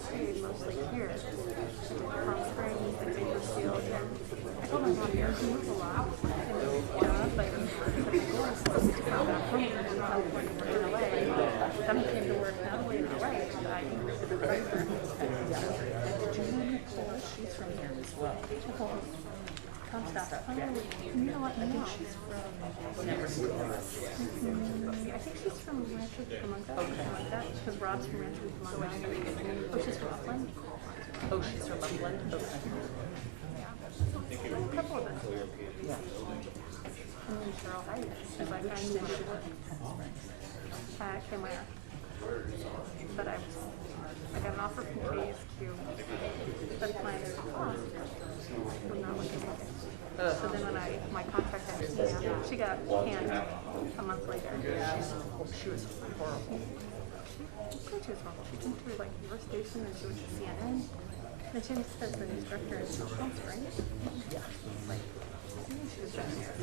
stayed mostly here. Palm Springs and Bakersfield, and I told my mom, yeah, she moves a lot. And, that's like, I'm supposed to come back home and California work in LA. Then I came to work not only in LA, but I did the price for She's from here as well. Come stop. You know what? I think she's from Never seen her. I think she's from Rancho Cucamonga, something like that. Because Rob's from Rancho Cucamonga. Oh, she's from Upland. Oh, she's from Upland? Okay. Yeah. A couple of us. Yeah. And then Cheryl Heights. She's like, I knew she would. KMIR. But I got an offer from Hayes to study clients for cost. I'm not looking at it. So then when my contract ended, she got canned a month later. She was horrible. She was horrible. She came through like your station and she went to CNN. And she said the instructor in Palm Springs. Yeah. Like, I knew she was done here.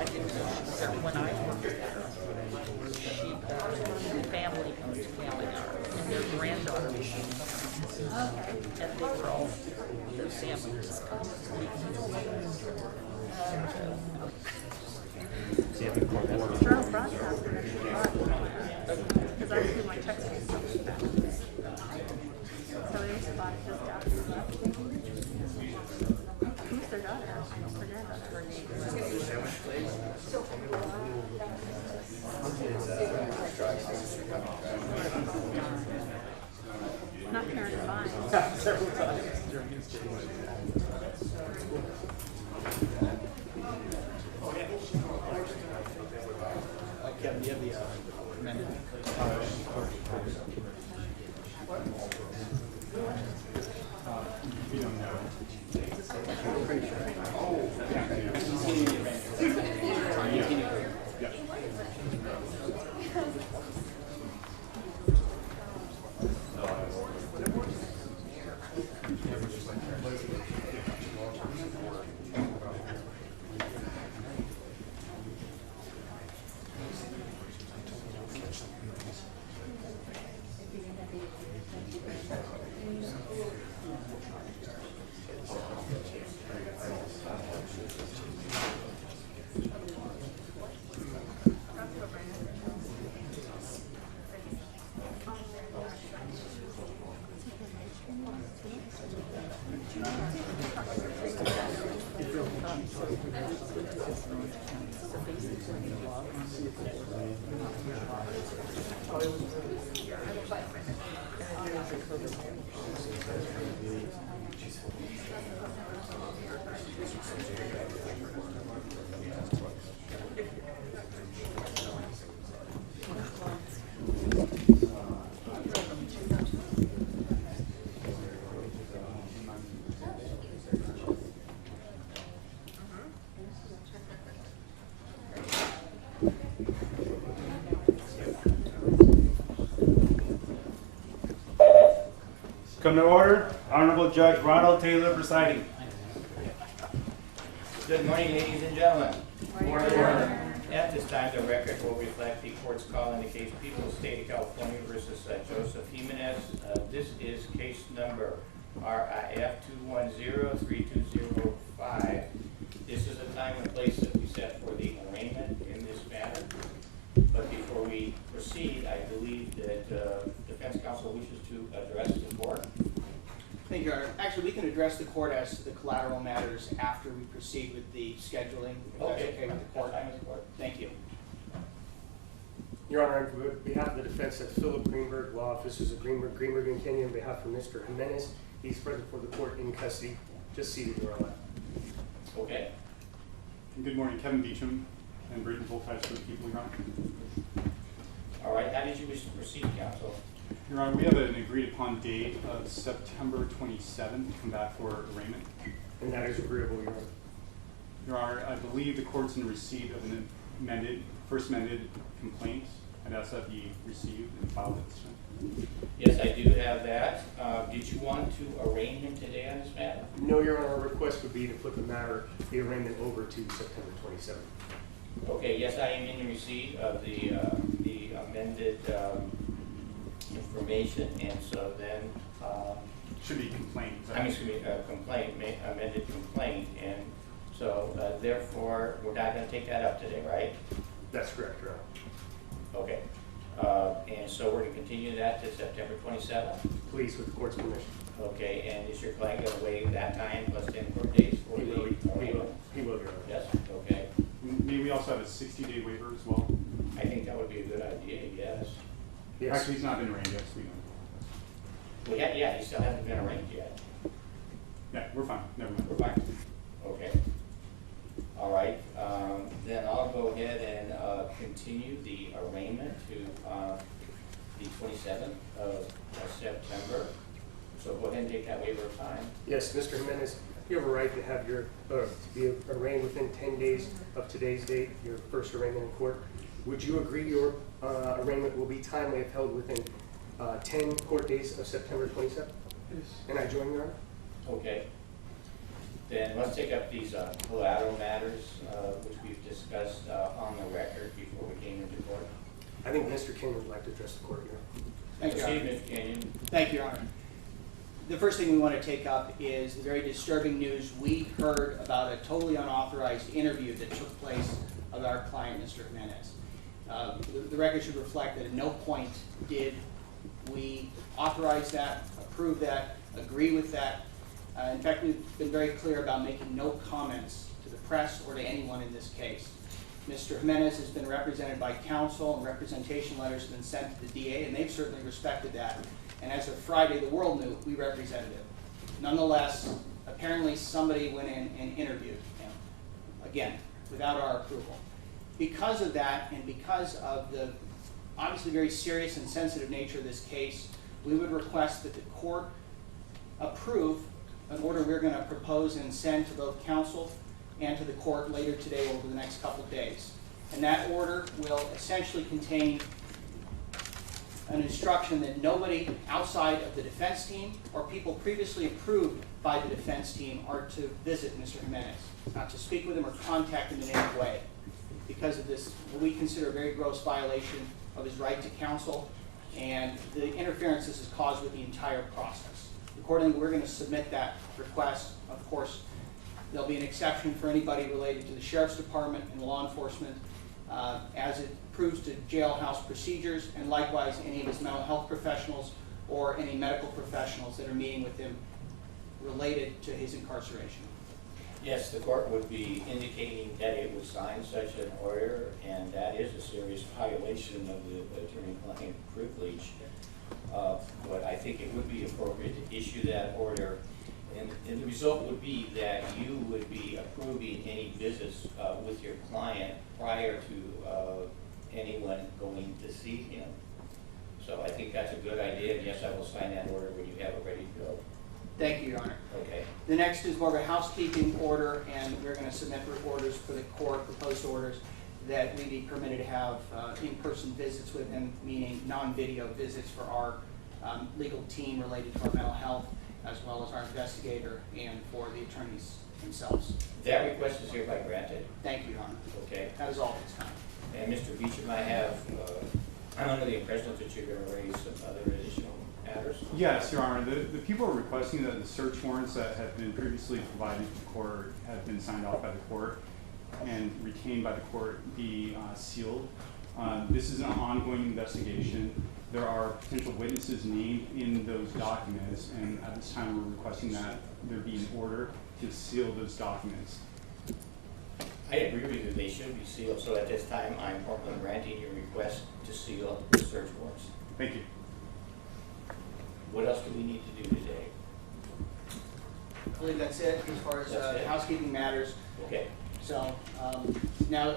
I didn't know when I worked there, she family owned KMIR, and their granddaughter was Okay. and they were all their families. Cheryl broadcasted it. Because I do my text message. So they just bought it just after we left. Who's their daughter? Her granddaughter. Not Karen Devine. Several times. Kevin, do you have the amended? We don't know. I'm pretty sure. Oh, yeah. Come to order. Honorable Judge Ronald Taylor presiding. Good morning, ladies and gentlemen. Morning. At this time, the record will reflect the court's call in the case People's State of California versus Joseph Jimenez. This is case number RIF 210-3205. This is a time and place that we set for the arraignment in this matter. But before we proceed, I believe that defense counsel wishes to address the court. Thank you, Your Honor. Actually, we can address the court as the collateral matters after we proceed with the scheduling. If that's okay with the court. Thank you. Your Honor, on behalf of the defense, that's Philip Greenberg, law officers of Greenberg and Kenya, on behalf of Mr. Jimenez. He's present for the court in custody, just seated to our left. Okay. Good morning, Kevin Beecham and Britain Full-Time for the people in Iran. All right. How did you wish to proceed, counsel? Your Honor, we have an agreed upon date of September 27th to come back for arraignment. And that is agreeable, Your Honor. Your Honor, I believe the court's in receipt of an first amended complaint. I'd ask that be received and filed at this time. Yes, I do have that. Did you want to arraign him today on this matter? No, Your Honor, our request would be to put the arraignment over to September 27th. Okay, yes, I am in receipt of the amended information, and so then, Should be complaint. is that- I mean, excuse me, complaint, amended complaint, and so therefore, we're not gonna take that up today, right? That's correct, Your Honor. Okay. And so we're gonna continue that to September 27th? Please, with the court's permission. Okay, and is your client gonna waive that time plus 10 court days for He the will, arraignment? Your Honor. Yes, okay. Maybe we also have a 60-day waiver as well. I think that would be a good idea, yes. Yes. Actually, he's not been arraigned yet, so we don't. Well, yeah, he still hasn't been arraigned yet. Yeah, we're fine, never mind. We're fine. Okay. All right, then I'll go ahead and continue the arraignment to the 27th of September. So go ahead and take that waiver of time. Yes, Mr. Jimenez, you have a right to have your, to be arraigned within 10 days of today's date, your first arraignment in court. Would you agree your arraignment will be timely if held within 10 court days of September 27th? Yes. And I join, Your Honor? Okay. Then let's take up these collateral matters, which we've discussed on the record before we came into court. I think Mr. King would like to address the court, Your Honor. Thank you, Your Honor. Proceed, Mr. Kenyon. Thank you, Your Honor. The first thing we want to take up is the very disturbing news we heard about a totally unauthorized interview that took place of our client, Mr. Jimenez. The record should reflect that at no point did we authorize that, approve that, agree with that. In fact, we've been very clear about making no comments to the press or to anyone in this case. Mr. Jimenez has been represented by counsel, and representation letters have been sent to the DA, and they've certainly respected that. And as of Friday, the world knew we represented him. Nonetheless, apparently somebody went in and interviewed him, again, without our approval. Because of that, and because of the obviously very serious and sensitive nature of this case, we would request that the court approve an order we're going to propose and send to both counsel and to the court later today over the next couple of days. And that order will essentially contain an instruction that nobody outside of the defense team or people previously approved by the defense team are to visit Mr. Jimenez, not to speak with him or contact him in any way, because of this, what we consider a very gross violation of his right to counsel and the interference this has caused with the entire process. Accordingly, we're going to submit that request. Of course, there'll be an exception for anybody related to the Sheriff's Department and law enforcement as it proves to jailhouse procedures, and likewise any of his mental health professionals or any medical professionals that are meeting with him related to his incarceration. Yes, the court would be indicating that it would sign such an order, and that is a serious violation of the attorney-client privilege. But I think it would be appropriate to issue that order, and the result would be that you would be approving any visits with your client prior to anyone going to see him. So I think that's a good idea, and yes, I will sign that order when you have it ready to go. Thank you, Your Honor. Okay. The next is more of a housekeeping order, and we're going to submit orders for the court, proposed orders, that we be permitted to have in-person visits with him, meaning non-video visits for our legal team related to our mental health, as well as our investigator and for the attorneys themselves. That request is hereby granted. Thank you, Your Honor. Okay. That is all at this time. And Mr. Beecham, I'm under the impression that you're going to raise some other additional matters. Yes, Your Honor. The people are requesting that the search warrants that have been previously provided to the court have been signed off by the court and retained by the court be sealed. This is an ongoing investigation. There are potential witnesses named in those documents, and at this time we're requesting that there be an order to seal those documents. I agree with you, they should be sealed, so at this time, I'm formally granting your request to seal the search warrants. Thank you. What else do we need to do today? I believe that's it as far as That's it. housekeeping matters. Okay. So now,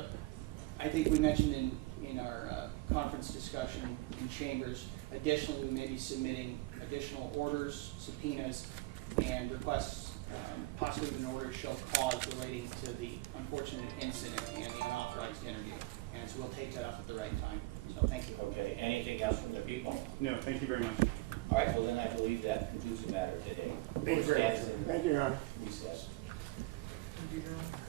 I think we mentioned in our conference discussion in chambers, additionally, we may be submitting additional orders, subpoenas, and requests, possibly an order to show cause relating to the unfortunate incident and the unauthorized interview. And so we'll take that up at the right time. So thank you. Okay, anything else from the people? No, thank you very much. All right, well then I believe that concludes the matter today. Thank you very much. Stands in Thank you, Your Honor. recess. Thank you, Your Honor.